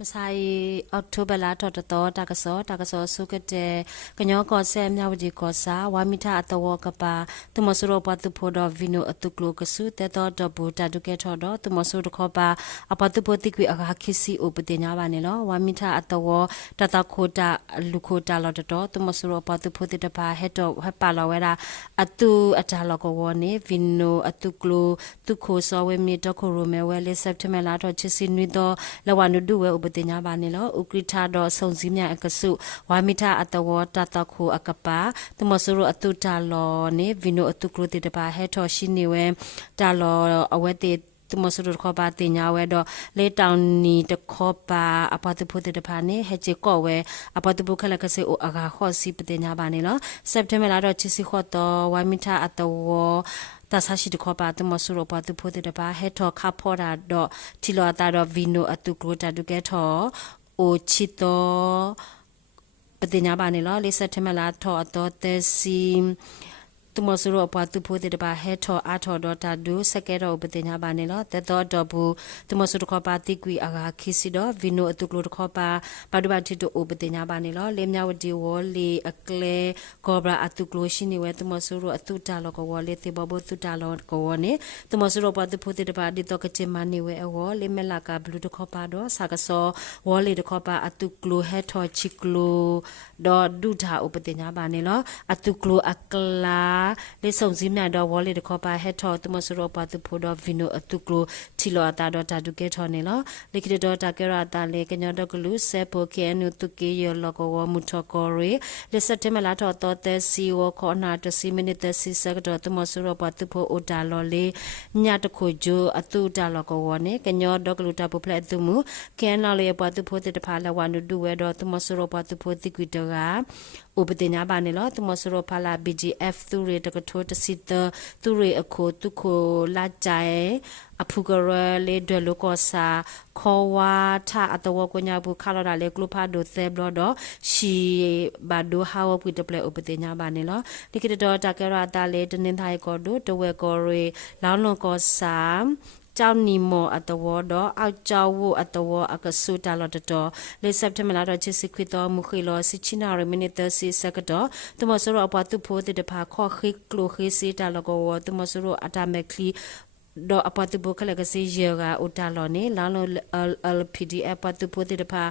Masai October la takaso sukete kanyo ko se myawdi ko sa wamita atawo kapa tumosuro patu podo vino atuklo kasu te to bu taduke todo tumosuro ko pa apatu poti kwi akakisi opetenya bane lo wamita atawo tatakota lukota lo to tumosuro patu poti de pa heto hepala wera atu atalo ko woni vino atuklo tukho so we mi to ko rome wele September la to chisi nwi do lawanu duweတင်ဘာနေလောဥကရိထတော့စုံစည်းမြအကစုဝါမီတာအတဝတတခုအကပါတမဆရအတုတလောနေဗီနိုအတုကရတိတပါဟဲထောရှိနေဝဲတလောအဝဲတေတမဆရခေါ်ပါတင်ညာဝဲတော့လေတောင်နီတခေါ်ပါအပတဖို့တပါနေဟဲချေကောဝဲအပတဖို့ခလကစေအိုအဂါခေါ်စီပတင်ညာပါနေလောစက်တမ်ဘာလာတော့ချစ်စီခေါ်တော့ဝါမီတာအတဝတဆာရှိတခေါ်ပါတမဆူရပါတဖို့တဲ့ပါဟက်ထောခါဖောတာတော့တီလောတာတော့ဗီနိုအတုကရတာဒုကဲထောအိုချီတောပတင်ညာပါနေလောလေးဆက်ထမလာထောအတော်သက်စီတမဆူရပါတဖို့တဲ့ပါဟက်ထောအထောတော့တာဒုစကဲတော့ပတင်ညာပါနေလောတဲ့တော့တော့ဘူးတမဆူရခေါ်ပါတိကွီအာခီစီတော့ဗီနိုအတုကရခေါ်ပါပါဒုပါတီတိုပတင်ညာပါနေလောလေမြဝတီဝလီအကလေကောဘရာအတုကလိုရှိနေဝဲတမဆူရအတုတာလောကဝလေတေဘဘတုတာလောကောနေတမဆူရပါတဖို့တဲ့ပါဒီတော့ကချင်မနေဝဲအဝလေမလာကဘလူးတခေါ်ပါတော့စာကစောဝလေတခေါ်ပါအတုကလိုဟက်ထောချီကလိုတော့ဒုတာဥပတင်ညာပါနေလောအတုကလိုအကလာလေဆုံစည်းမြတော့ဝလေတခေါ်ပါဟက်ထောတမဆူရပါတဖို့တော့ဗီနိုအတုကလိုချီလောတာတော့တာဒုကဲထောနေလောလေခိတော့တာကဲရတာလေကညတော့ကလူဆေပိုကေနုတုကေယောလောကဝမူထကောရေလေစက်တမလာတော့တော့တဲစီဝခေါနာတစီမိနစ်တစီစကတော့တမဆူရပါတဖို့အိုတာလောလေညတခုဂျိုအတုတာလောကဝနေကညတော့ကလူတာပပလက်သူမူကဲနာလေပါတဖို့တဖာလဝနုဒူဝဲတော့တမဆူရပါတဖို့တိကွီတကဥပဒေညာပါနေလို့တမဆူရဖလာ BGF သူရေတကထိုးတစီတသူရေအခုသူခိုလာကြဲအဖူကရလေဒလောကစာခေါ်ဝါထအတဝကညာဘူးခါလာလေကလုဖာဒိုသေဘလဒရှီဘာဒိုဟာဝပွေတပလေဥပဒေညာပါနေလို့ဒီကတော်တကရတာလေတနင်္သာရီကောဒိုတဝဲကောရေလောင်းလွန်ကောစာကျောင်းနီမောအတဝတော့အောက်ကျောင်းဝအတဝအကဆုတာလတ်တော်လေစက်တမ်ဘာလာတော့ချစ်စခွေတော်မူခေလောစချီနာရမိနစ်တစီစကတော့တမဆရအပတူဖို့တဲ့ဖာခေါ်ခိကလိုခိစီတာလကောတမဆရအတမက်ကလီတော့အပတူဖို့ခလကစီရေကဥတာလောနေလာလော LPDF ပတူဖို့တဲ့ဖာ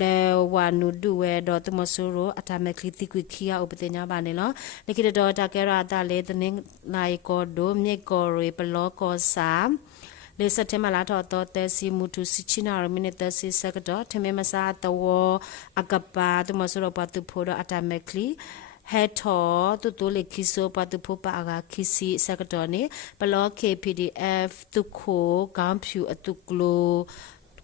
လေဝါနုဒူဝဲတော့တမဆူရိုအတမကလီတိကွီခီယာဥပဒေညာပါနေလောလေကိတော့တာကဲရတာလေတနင်နိုင်ကောဒိုမြေကောရေပလောကောစာလေစက်တမလာတော့တဲစီမူတူစီချီနာရမိနစ်တစီစကတော့ထမေမစာတဝအကပါတမဆူရိုပတူဖို့တော့အတမကလီဟဲထောတူလေခိဆိုပတူဖို့ပါကခိစီစကတော့နေပလော KPDF တုခိုဂမ်ဖြူအတုကလို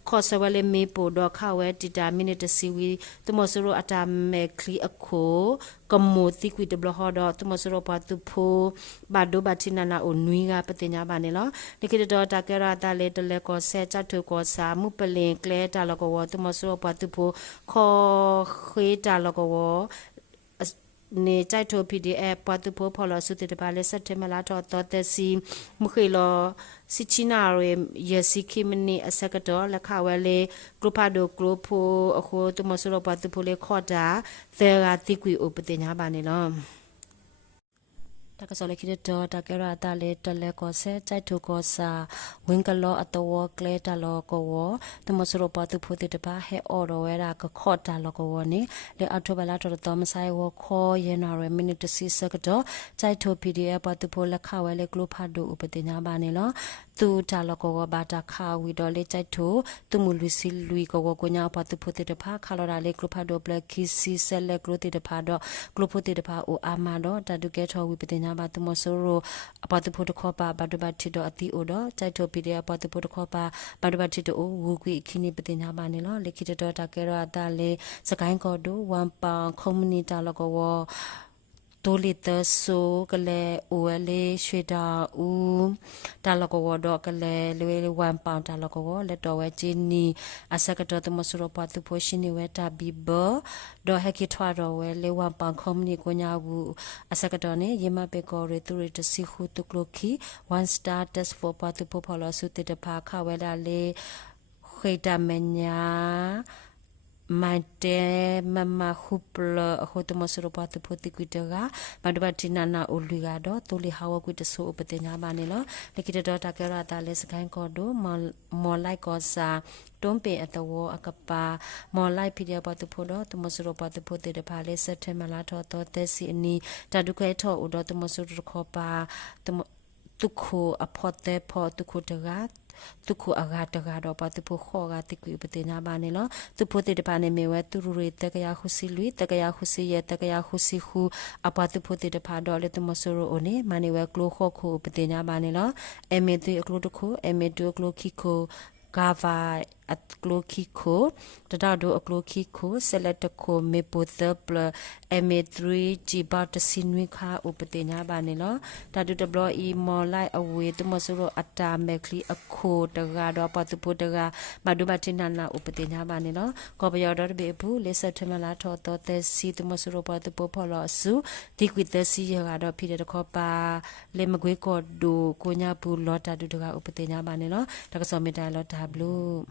ခေါ်စဝလေမေပိုတော့ခဝဲတီတာမိနစ်တစီဝီတမဆရအတာမဲကလီအခုကမိုတိကွီတဘလဟတော့တမဆရပါတူဖိုဘာဒိုဘာတီနာနာအိုနွီကပတင်ညာပါနေလောဒီကိတော့တာကရတာလေတလေကောဆဲချတ်ထုကောစာမှုပလင်ကလဲတာလကောတမဆရပါတူဖိုခေါ်ခေတာလကောနေကြိုက်ထို PDF ပတ်တူဖို့ဖော်လို့စုတဲ့ပါလေစက်တမလာတော့တဲ့စီမခေလောစီချီနာရယစီခိမနီအစကတော့လက်ခဝဲလေဂရုပါဒိုဂရုဖိုအခုတမဆရပတ်တူဖို့လေခေါ်တာသေရာတိကွီဥပတင်ညာပါနေလောတကဆောလေခိတော့တကရတာလေတလေကောဆဲကြိုက်ထိုကောစာဝင်းကလောအတဝကလဲတလောကောဝတမဆရပတူဖို့တဲ့ပါဟဲအော်ရောဝဲတာကခေါ်တာလောကောဝနေလေအော်တိုဘလာတော်မဆိုင်ဝခေါ်ရနာရမိနစ်တစီစကတော့ကြိုက်ထို PDF ပတူဖို့လက်ခဝဲလေဂလိုဖတ်ဒိုဥပတင်ညာပါနေလောသူတာလောကောဘာတာခါဝီတော်လေကြိုက်ထိုသူမူလူစီလူကောကိုညာပတူဖို့တဲ့ပါခါလော်တာလေဂလိုဖတ်ဒိုဘလက်ခီစီဆက်လက်ဂလိုတဲ့ပါတော့ဂလိုဖို့တဲ့ပါအိုအာမာတော့တတုကဲထောဝီပတင်ညာပါတမဆိုရိုအပတ်တဖို့တခေါ်ပါဘတ်ဘတ်တီတော့အတီအိုတော့ကြိုက်ထို PDF အပတ်တဖို့တခေါ်ပါဘတ်ဘတ်တီတော့ဝူကွီခင်းနေပတင်ညာပါနေလောလေခိတော့တာကဲရတာလေစကိုင်းကောဒို1ပေါင်ကွန်မြူနီတာလောကောတိုလီတဆိုကလေအိုလေရွှေတာဦးတာလကောတော့ကလေလွေ1ပေါင်တာလကောလက်တော်ဝဲချင်းနီအစကတော့တမဆရပတ်သူဖို့ရှင်နေဝဲတာဘီဘောတော့ဟက်ကီထွားတော့ဝဲလေ1ပေါင်ကွန်မြူနီကိုညာဘူးအစကတော့နေရေမပေကောရီသူရတစီခုတုကလိုခီ1 star test for ပတ်သူဖို့ဖော်လို့စုတဲ့တဖာခဝဲလာလေ Khaitamenya Mate Mama Hupla Hotomosoropa to Potiquitera, Madubatina Ulugado, Tuli Hawa with the so Patina Manilo, Likita Takarata, less kind cordo, more like us. Don't pay at the war a capa, more like Pidia about the Podo, to Mosoropa to put the palace, Temalato, Tesi, ni Taducato, Udo to Mosoro Copa, Tuku, a pot there, pot to Kutarat. Tuku agata gado pa tu po khoga tiku ipatina banilo tu pote de pane mewa tu ruri takaya khusi lui takaya khusi ye takaya khusi khu apa tu pote de pa dole tu masoro one maniwa klo kho khu ipatina banilo eme tu klo tu khu eme tu klo kiko gava at klo kiko tadado klo kiko select ko me pote pl eme3 jiba ta sinwi kha upatina banilo tadu de blo I mo lai awe tu masoro atta mekli akho daga do patu podaga madubatina na upatina banilo ko ba yodo be bu le september tho to te si tu masoro patu po pholo su dikwite si ya do phide de ko pa le magwe ko do ko nya bu lo tadu daga upatina banilo daga so me da lo ta blue